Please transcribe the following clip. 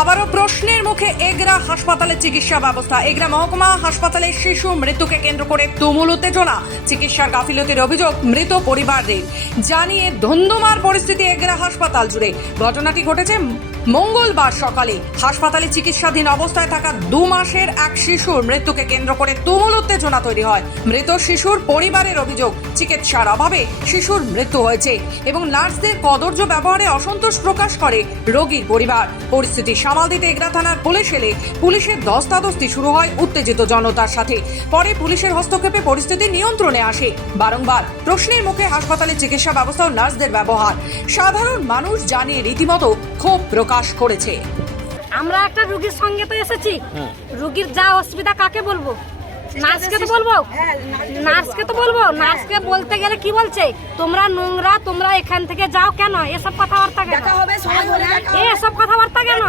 আবারও প্রশ্নের মুখে এগরা হাসপাতালের চিকিৎসা ব্যবস্থা। এগরা মহকুমা হাসপাতালে শিশু মৃত্যুকে কেন্দ্র করে তুমুল উত্তেজনা। চিকিৎসার গাফিলতির অভিযোগ মৃত পরিবারদের। জানিয়ে ধন্দমার পরিস্থিতি এগরা হাসপাতাল জুড়ে। ঘটনাটি ঘটেছে মঙ্গলবার সকালে হাসপাতালে চিকিৎসাধীন অবস্থায় থাকা দু মাসের এক শিশুর মৃত্যুকে কেন্দ্র করে তুমুল উত্তেজনা তৈরি হয়। মৃত শিশুর পরিবারের অভিযোগ, চিকিৎসার অভাবে শিশুর মৃত্যু হয়েছে এবং নার্সদের কদর্য ব্যবহারে অসন্তোষ প্রকাশ করে রোগীর পরিবার। পরিস্থিতি সামাল দিতে এগরা থানার পুলিশ এলে পুলিশের দস্তাদস্তি শুরু হয় উত্তেজিত জনতার সাথে। পরে পুলিশের হস্তক্ষেপে পরিস্থিতি নিয়ন্ত্রণে আসে। বারংবার প্রশ্নের মুখে হাসপাতালে চিকিৎসা ব্যবস্থা ও নার্সদের ব্যবহার। সাধারণ মানুষ জানিয়ে রীতিমতো ক্ষোভ প্রকাশ করেছে। আমরা একটা রুগীর সঙ্গে তো এসেছি। রুগীর যা অসুবিধা কাকে বলব? নার্সকে তো বলব? নার্সকে তো বলব? নার্সকে বলতে গেলে কি বলছে? তোমরা নোংরা তোমরা এখান থেকে যাও কেন? এসব কথাবার্তা কেন? এসব কথাবার্তা কেন?